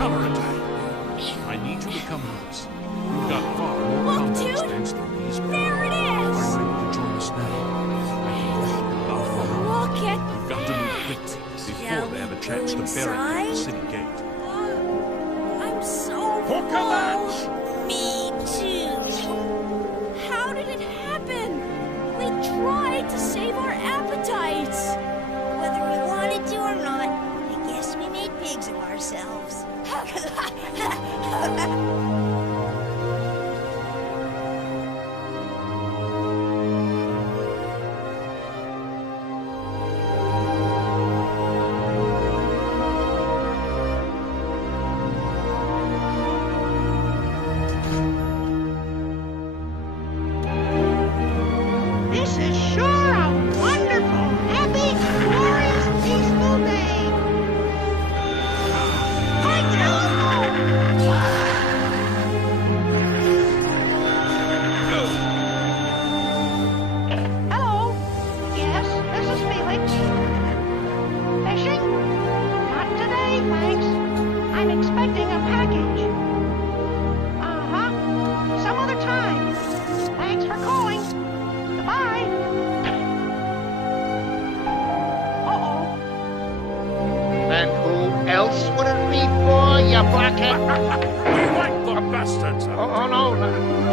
counterattack. I need you to come with us. We've got far more combat experience than these. There it is! Are you ready to join us now? Look at We've got to move quickly before they have a chance to barricade the city gate. I'm so For command! Me too. How did it happen? We tried to save our appetites. Whether we wanted to or not, I guess we made pigs of ourselves. This is sure a wonderful, happy, glorious, peaceful day. Hello. Yes, this is Felix. Fishing? Not today, thanks. I'm expecting a package. Uh-huh. Some other time. Thanks for calling. Goodbye. Uh-oh. Then who else would it be for, you blockhead? We like the bastards. Oh, no,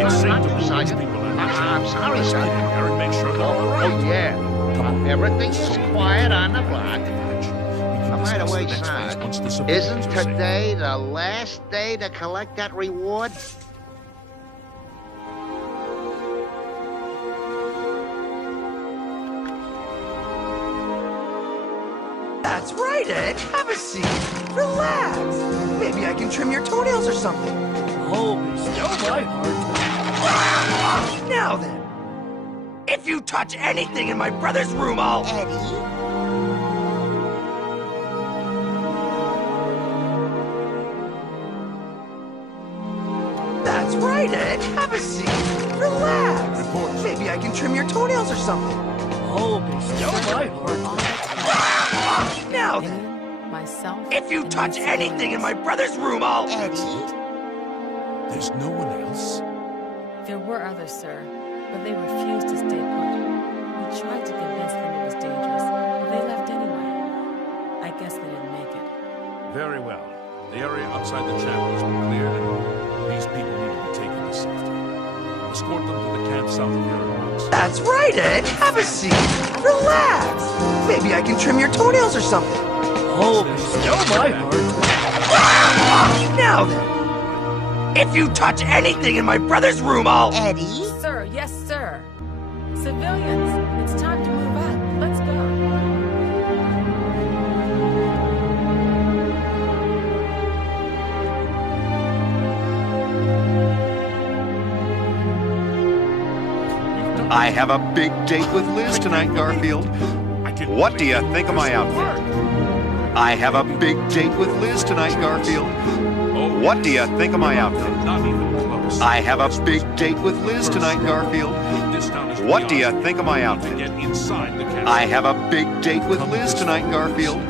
It's safe not to you, move these Sergeant. people in. I'm sorry, Let's get in Sergeant. here and make sure they're all right. Oh, yeah. Come on. Everything is quiet on the block. We can By the discuss way, the next phase Sarge, once the civilians isn't are safe. today the last day to collect that reward? That's right, Ed. Have a seat. Relax. Maybe I can trim your toenails or something. Holy still my heart. Now then. If you touch anything in my brother's room, I'll... Eddie? That's right, Ed. Have a seat. Relax. Maybe I can trim your toenails or something. Holy still my heart. Now then. Myself. If you touch anything in my brother's room, I'll... Eddie? There's no one else? There were others, sir, but they refused to stay put. We tried to convince them it was dangerous, but they left anyway. I guess they didn't make it. Very well. The area outside the channel has been cleared, and these people need to be taken to safety. Escort them to the camp south of here at once. That's right, Ed. Have a seat. Relax. Maybe I can trim your toenails or something. Holy still my heart. Now then. If you touch anything in my brother's room, I'll... Eddie? Sir, yes, sir. Civilians, it's time to move out. Let's go. I have a big date with Liz tonight, Garfield. What do you think of my outfit? I have a big date with Liz tonight, Garfield. What do you think of my outfit? Not even close. I have a big date with Liz tonight, Garfield. This town is What do you beyond think of my to outfit? get inside the camp. I have a big date with Liz tonight, Garfield.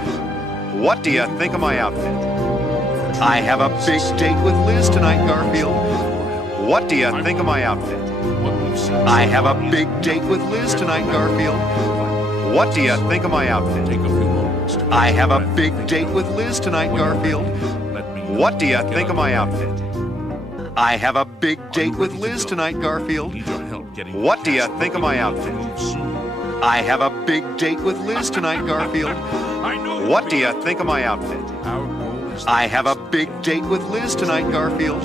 What do you think of my outfit? I have a big date with Liz tonight, Garfield. What do you think of my outfit? I have a big date with Liz tonight, Garfield. What do you think of my outfit? Take a few moments to I have a breath. big date with Liz tonight, Garfield. Let me What do you get think of up. my outfit? I have a big date with Liz tonight, Garfield. Need your help getting What do you past think the of my people outfit? to move soon. I have a big date with Liz tonight, Garfield. I know What do you think of my outfit? Our goal is I have a big date with Liz tonight, Garfield.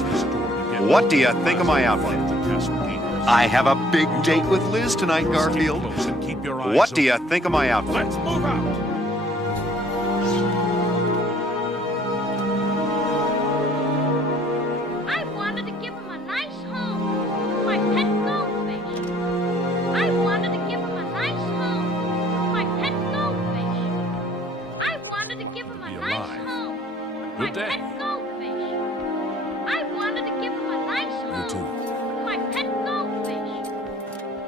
What do you think of my outfit? I have a big date with Liz tonight, Garfield. What do you think of my outfit? Let's move out. I wanted to give him a nice home, my pet goldfish. I wanted to give him a nice home, my pet goldfish. I wanted to give him a Be nice alive. home, my Good day. pet goldfish. I wanted to give him a nice home, too. my pet goldfish.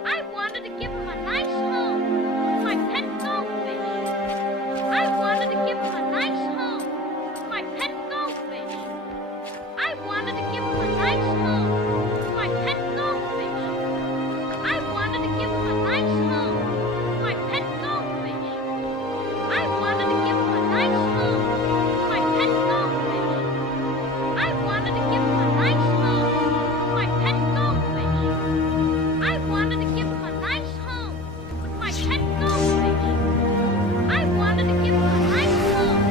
I wanted to give him a nice home, my pet goldfish. I wanted to give him a nice home. My pet goldfish. I wanted to give him a nice home. My pet goldfish. I wanted to give him a nice home. My pet goldfish. I wanted to give him a nice home. My pet goldfish. I wanted to give him a nice home. My pet goldfish. I wanted to give him a nice home.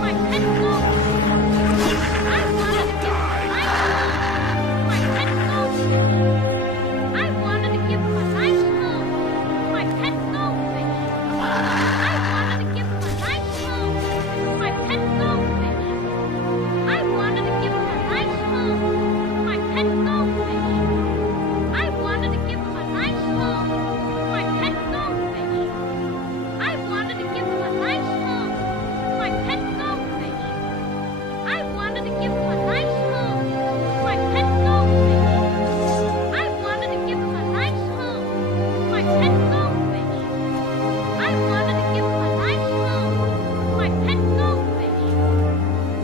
My pet goldfish. I wanted to give him a nice home. My pet goldfish. I wanted to give him a nice home. My pet goldfish. I wanted to give him a nice home. My pet goldfish. I wanted to give him a nice home. My pet goldfish. I wanted to give him a nice home. My pet goldfish. I wanted to give him a nice home. My pet goldfish. I wanted to give him a nice home. My pet goldfish. I wanted to give him a nice home. My pet goldfish. I wanted to give him a nice home. My pet goldfish.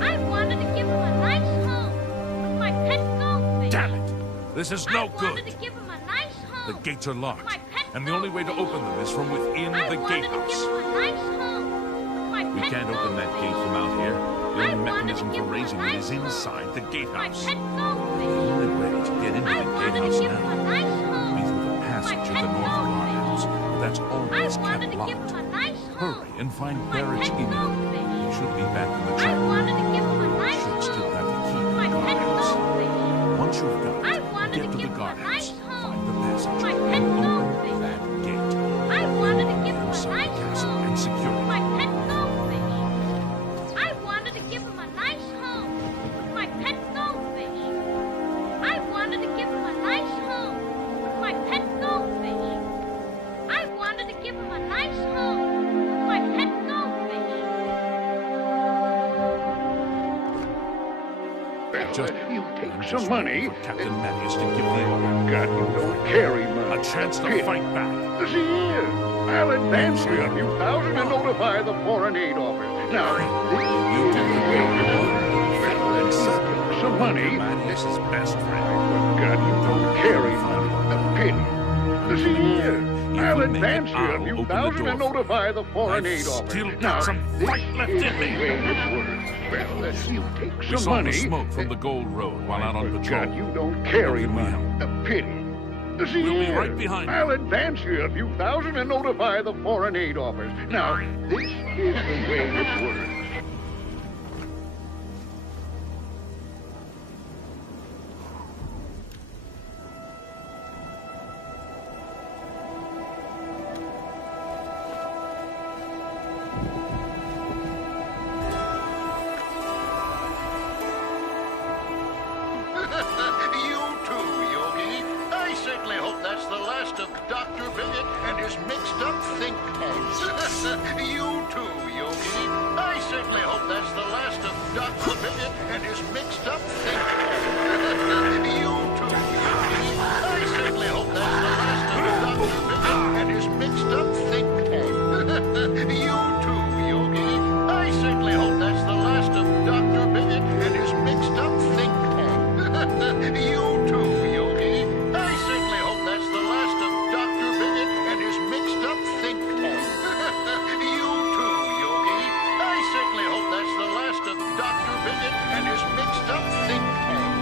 I wanted to give him a nice home. My pet goldfish. Damn it! This is no I wanted good. to give him a nice home. The gates are locked, My pet and the only way to open them is from within I the wanted to give gatehouse. him a nice home. My We pet can't open that gate from out here. The I only wanted mechanism to for give him a raising it nice is home. inside the My gatehouse. pet The goldfish. only way to get into I the wanted to gatehouse give him a now nice would home. be through the My passage of pet the north goldfish. guardhouse, but that's I always wanted kept to give him locked. a nice home. Hurry and find My Barrett's pet email. goldfish. He should be back in the I chapel. wanted to give him a nice Should still home. have the key to My the pet guardhouse. goldfish. Once you've got I it, wanted get to to give the him a guardhouse, nice home. find the passage, My and pet open goldfish. that gate. I wanted to give him a Inside the nice castle home. and secure it. My pet goldfish. I wanted to give him a nice home. My pet goldfish. I wanted to give him a nice home. My pet goldfish. I wanted to give him a nice home. My pet goldfish. Just You take I'm some just money. waiting for Captain Mattias to give the order. God, you don't carry money. A chance to fight back. See here. I'll advance you a few thousand and notify the foreign aid office. Now, You did the way you wanted. take some money. Mattias' best friend. God, you don't carry money. A pity. See here. I'll we make it, advance you a I'll few open the thousand door and for you. notify the foreign I've aid office. still got Now, some this fight left is in me. the way this works. Well, you take We some saw money. the smoke from the Gold Road while out on patrol. God, you don't carry How can we money. help? A pity. See We'll be here. right behind you. I'll advance you a few thousand and notify the foreign aid office. Now, this is the way this works. You too, Yogi. I certainly hope that's the last of Dr. Bigot and his mixed-up think tanks. You too, Yogi. I certainly hope that's the last of Dr. Bigot and his mixed-up think tanks. You too, Yogi. I certainly hope that's the last of Dr. Bigot and his mixed-up think tanks. You too, Yogi. I certainly hope that's the last of Dr. Bigot and his mixed-up think tank. You too, Yogi. I certainly hope that's the last of Dr. Bigot and his mixed-up think tank. You too, Yogi. I certainly hope that's the last of Dr. Bigot and his mixed-up think tank.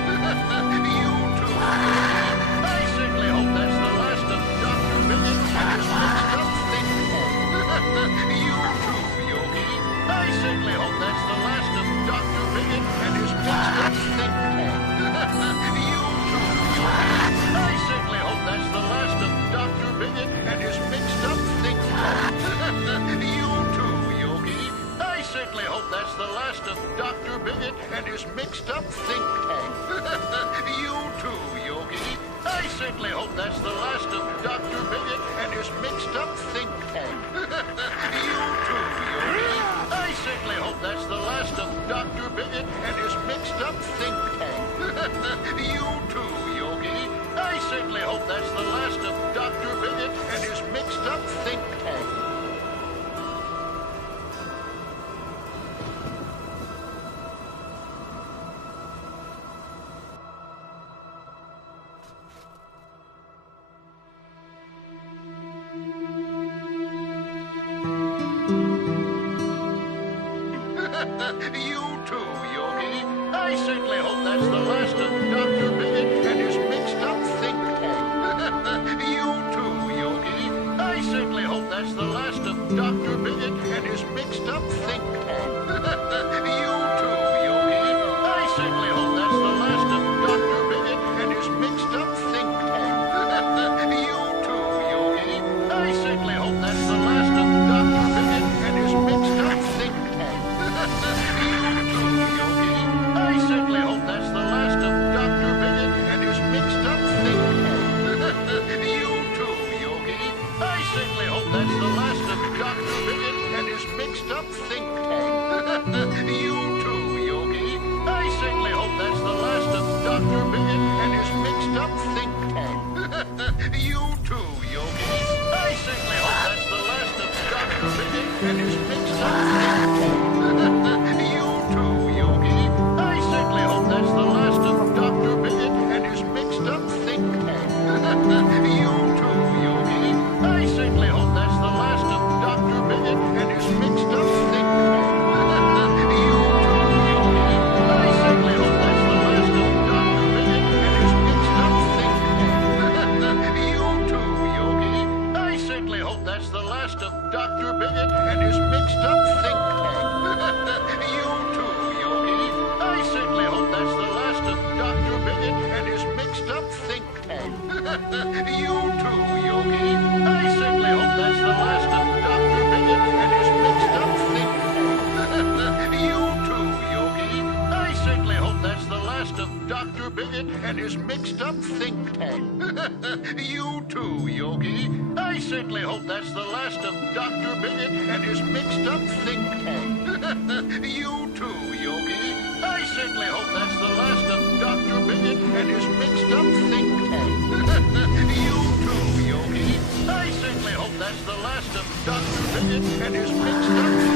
You too, Yogi. I certainly hope that's the last of Dr. Bigot and his mixed-up think tank. You too, Yogi. I certainly hope that's the last of Dr. Bigot and his mixed-up think tank. You too, Yogi. I certainly hope that's the last of Dr. Bigot and his mixed-up think tank. You too, Yogi. I certainly hope that's the last of Dr. Bigot and his mixed-up think tank. You too, Yogi. I certainly hope that's the last of Dr. Bigot and his mixed-up think tank. You too, Yogi. I certainly hope that's the last of Dr. Bigot and his mixed-up think tank. You too, Yogi. I certainly hope that's the last of Dr. Bigot and his mixed-up think tank. You too, Yogi. I certainly hope that's the last of Dr. Bigot and his mixed-up think tank. You too, Yogi. I certainly hope that's the last of Dr. Bigot and his mixed-up think tank. You too, Yogi. I certainly hope that's the last of Dr. Bigot and his mixed-up think tank. You too, Yogi. I certainly hope that's the last of Dr. Bigot and his mixed-up think tank. You too, Yogi. I certainly hope that's the last of Dr. Bigot and his mixed-up think tank. You too, Yogi. I certainly hope that's the last of Dr. Bigot and his mixed-up think tank. You too, Yogi. I certainly hope that's the last of Dr. Bigot and his mixed-up think tank. You too, Yogi. I certainly hope that's the last of Dr. Bigot and his mixed-up think tank. You too, Yogi. I certainly hope that's the last of Dr. Bigot and his mixed-up think tank. You too, Yogi. I certainly hope that's the last of Dr. Bigot and his mixed-up think tank. You too, Yogi. I certainly hope that's the last of Dr. Bigot and his mixed-up think tank. You too, Yogi. I certainly hope that's the last of Dr. Bigot and his mixed-up think tank. You too, Yogi. I certainly hope that's the last of Dr. Bigot and his mixed-up think tank. You too, Yogi. I certainly hope that's the last of Dr. Bigot and his mixed-up think tank. You too, Yogi. I certainly hope that's the last of Dr. Bigot and his mixed-up think tank. You too, Yogi. I certainly hope that's the last of Dr. Bigot and his mixed-up think tank. You too, Yogi. I certainly hope that's the last of Dr. Bigot and his mixed-up think tank. You too, Yogi. I certainly hope that's the last of Dr. Bigot and his mixed-up